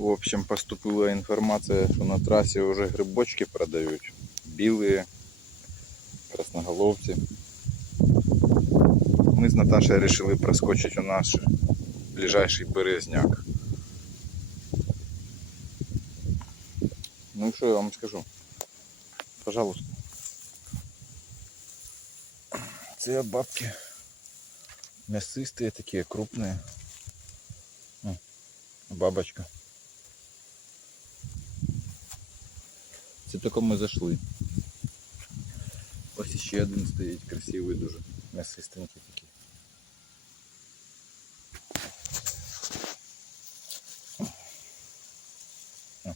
В общем, поступила информация, что на трассе уже грибочки продают. Белые, красноголовцы. Мы с Наташей решили проскочить у нас ближайший березняк. Ну что я вам скажу? Пожалуйста. Це бабки мясистые такие крупные. Ну, бабочка. Це тільки ми зайшли. Ось ще один стоїть, красивий дуже. Мясистенький такий. О.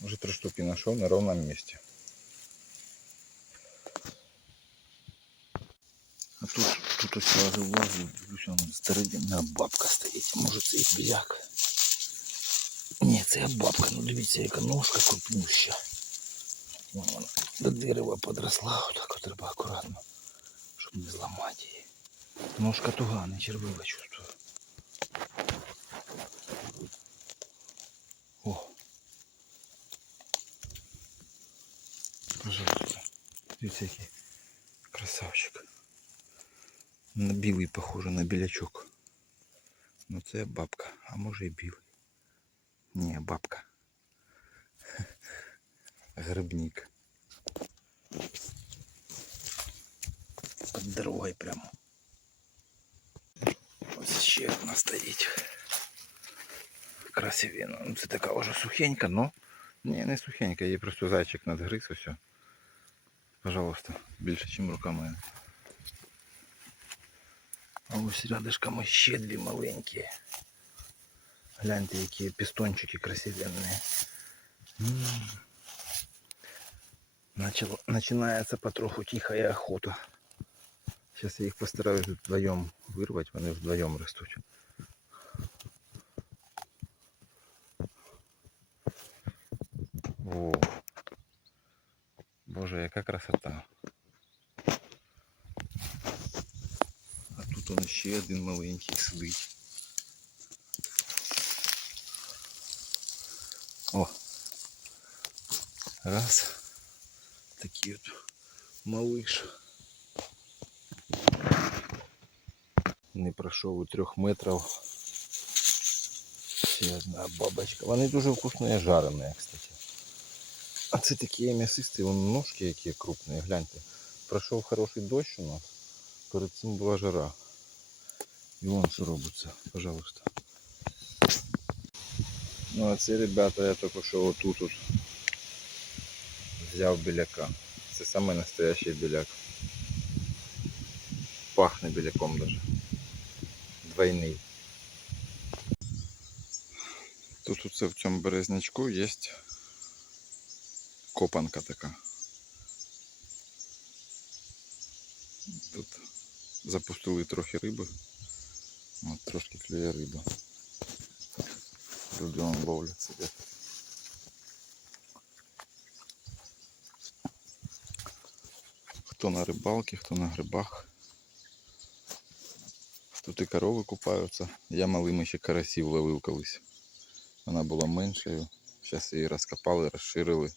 Уже три штуки нашел на ровном месте. А тут, тут ось лазив, лазив, дивлюся, вон стародинна бабка стоїть. Може це і біляк. Ні, це бабка, ну дивіться, яка ножка крупнюща. Вон вона до дерева подросла, отак от треба акуратно, щоб не зламати її. Ножка туга, не червива чувствую. О. Пожалуйста. Дивіться, який красавчик. На білий похоже, на білячок. Ну це бабка, а може і білий. Ні, бабка. Грибник. Під дорогою прямо. Ось ще одна стоїть. Красивіна. Ну це така вже сухенька, но. Ні, не сухенька, її просто зайчик надгриз ось. Пожалуйста, більше, ніж рука моя. А ось рядышком ще дві маленькі. Гляньте, які пістончики красивенні. М. Начало, начинается потроху тихая охота. Сейчас я їх постараюсь вдвоем вирвати, вони вдвоем ростуть. О, Боже, яка красота. А тут он ще один маленький сидить. О! Раз. Такий от малыш. Не пройшов і трьох метрів. Ще одна бабочка. Вони дуже вкусні жарені, кстати. А це такі м'ясисті, вон ножки які крупні, гляньте. Пройшов хороший дощ у нас. Перед цим була жара. І вон що робиться, пожалуйста. Ну а ці ребята я тільки що отут от взяв біляка. Це саме настоящий біляк. Пахне біляком даже. Двойний. Тут оце в цьому березнячку є копанка така. Тут запустили трохи риби. От трошки клює риба. Люди вон ловлять себе. Хто на рибалці, хто на грибах. Тут і корови купаються. Я малими ще карасів ловив колись. Вона була меншою. Зараз її розкопали, розширили.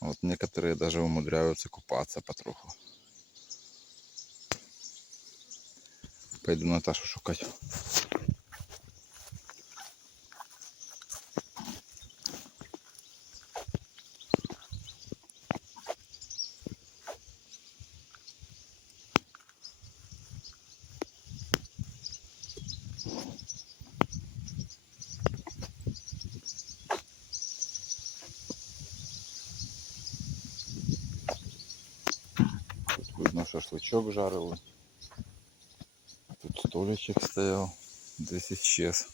Вот некоторые даже умудряются купаться потроху. Пойду Наташу шукать. Шашлычок жарили. Тут столичек стоял. Десь исчез.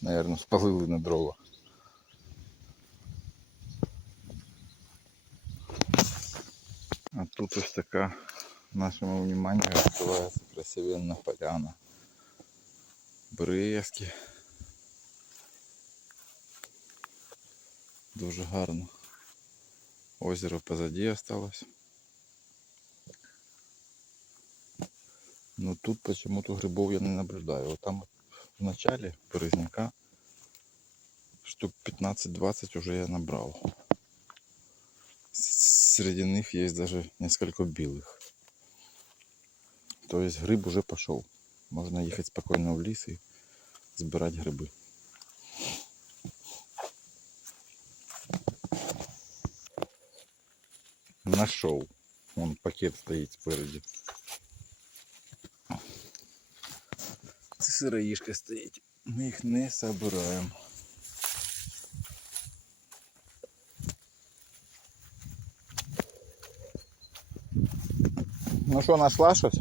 Наверное, спалили на дрова. А тут ось така нашему вниманию открывается красивенна поляна. Березки. Дуже гарно. Озеро позади осталось. Но тут почему-то грибов я не наблюдаю. Вот там в начале березняка штук 15-20 уже я набрал. Среди них есть даже несколько белых. То есть гриб уже пошел. Можно ехать спокойно в лес и збирати гриби. Нашел. Вон пакет стоїть спереді. Це сироїшка стоїть. Ми їх не забираємо. Ну що, знайшла щось?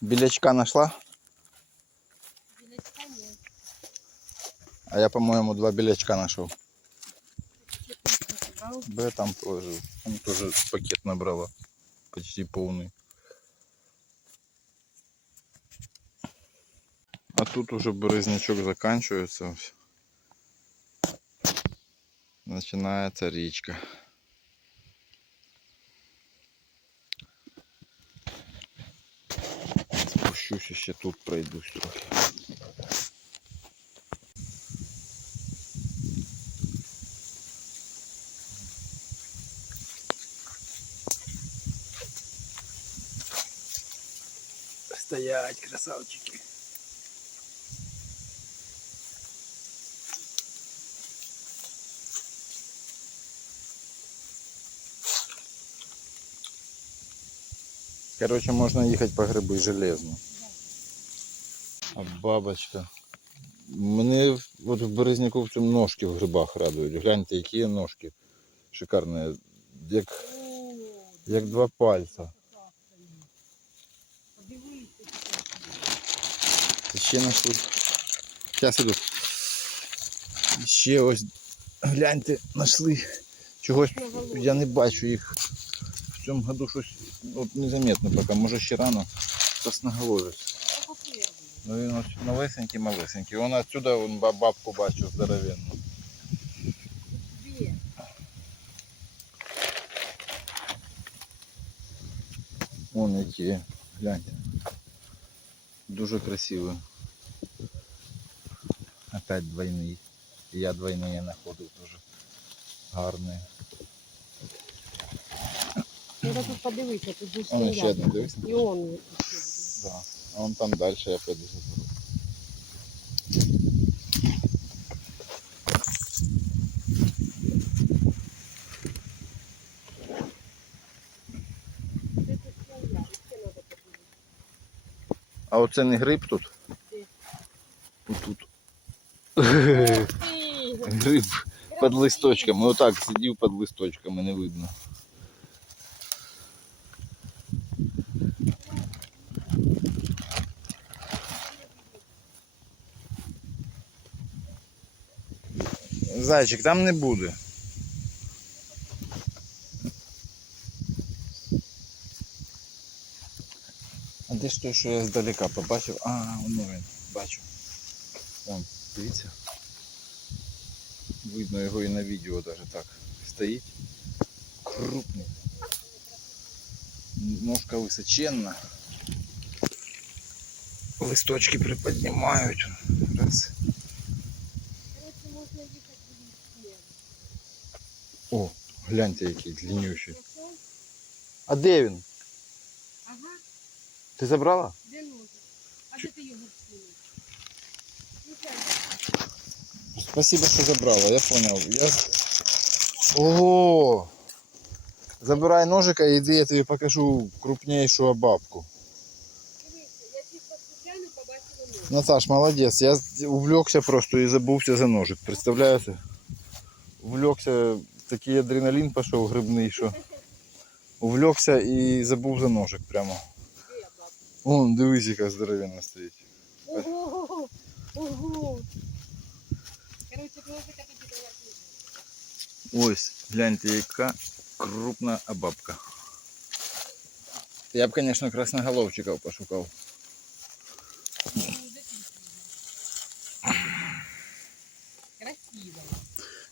Білячка знайшла? Білячка ні. А я, по-моєму, два білячка знайшов. Забрав. Б там тоже. Там тоже пакет набрала. Почти полный. А тут уже березнячок заканчивается. Начинается речка. Спущусь ще тут пройдусь. Стоять, красавчики. Короче, можно ехать по грибы железно. А бабочка. Мене от в Березняку в цьому ножки в грибах радують. Гляньте, які є ножки. Шикарні. Як, О, як два пальця. Ще знайшли. Зараз іду. Ще ось гляньте, знайшли. Чогось я не бачу їх. В цьому году щось от, незаметно поки. Може ще рано красноголовець. Ну він ось малесенький, малесенький. Вон отсюда вон ба- бабку бачу здоровенну. Вон які, гляньте. Дуже красиві. Опять двойний. Я двойні знаходив дуже гарні. Треба тут подивитися, тут же Он ще рядом. один, дивись. І он. Да. А вон там дальше я пойду А оце не гриб тут? Де? Тут. Ти! Гриб під листочками. Отак сидів під листочками, не видно. Зайчик, там не буде. А де ж той, що я здалека побачив? А, воно він, бачу. Вон, дивіться. Видно його і на відео даже так. Стоїть. Крупний. Ножка височенна. Листочки приподнимають. Раз. Коротше, можна їхати в ліс. О, гляньте який длиннющий. Знайшов? А де він? Ага, Ти забрала? де ножик? А де ти його вкинув? Ну, це Спасибо, що забрала, я понял. Я... Ого! Забирай ножика і йди, я тобі покажу крупнішу бабку. Дивіться, я чисто случайно побачила ножик. Наташ, молодец. Я увлекся просто и забылся за ножик. Представляете? Увлекся, такий адреналин пошел грибний, що увлекся і забув за ножик прямо. Де я бачу? Вон, дивись, яка здоровенна стоїть. Ого! Ого! Короче, ножика тобі давати не буду. Ось, гляньте, яка крупна бабка. Я б, конечно, красноголовчиков пошукав. Ну, записуй. Красиво.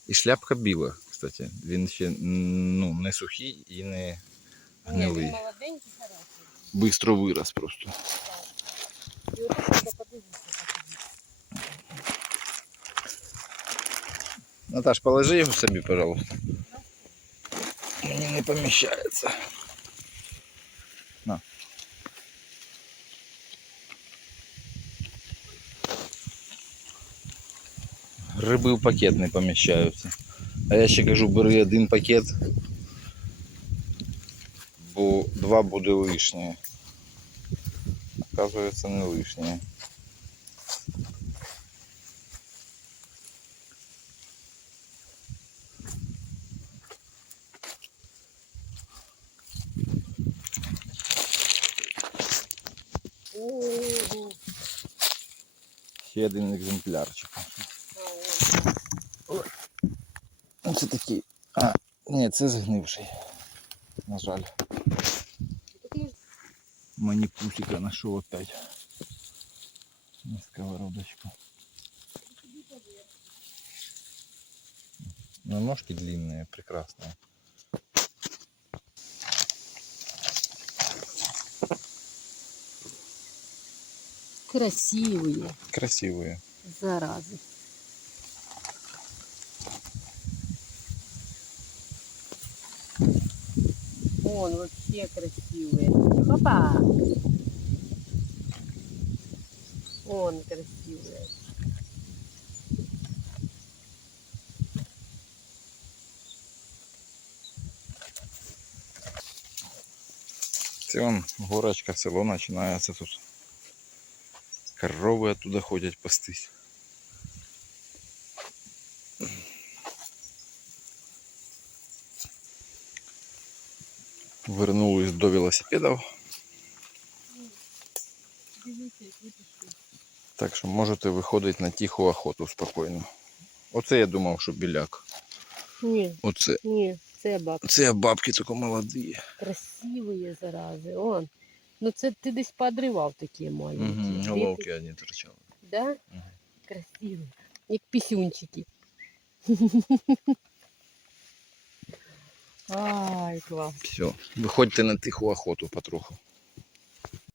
І шляпка біла, кстати. Він ще м, ну, не сухий і не Ні, гнилий. він молоденький, Быстро вирос просто. І от треба подивитися, як він. Наташ, положи його собі, пожалуйста. Мені не поміщається. На. Гриби в пакет не поміщаються. А я ще кажу, бери один пакет, бо два буде лишнє. Оказується, не лишнє. Ого. Ще один екземплярчик. А, он. Це такий. А, ні, це згнивший. На жаль. Манипусика нашел опять. На сковородочку. Но ножки длинные, прекрасные. Красивые Красивые. заразы. Он вообще красивый. Папа! Он красивый. Це вон горочка, село починається тут. Коровы оттуда ходять пастись. Вернулись до велосипедів. Так що можете виходити на тиху охоту спокійно. Оце я думав, що біляк. Ні, Оце. ні, це баб. Це бабки тільки молоді. Красивые зарази. Он. Ну це ти десь подривав такі маленькі. Угу, головки одні торчали. Да? Мгм. Красиві. Як пісюнчики. Ай, клас. Все, виходьте на тиху охоту потроху.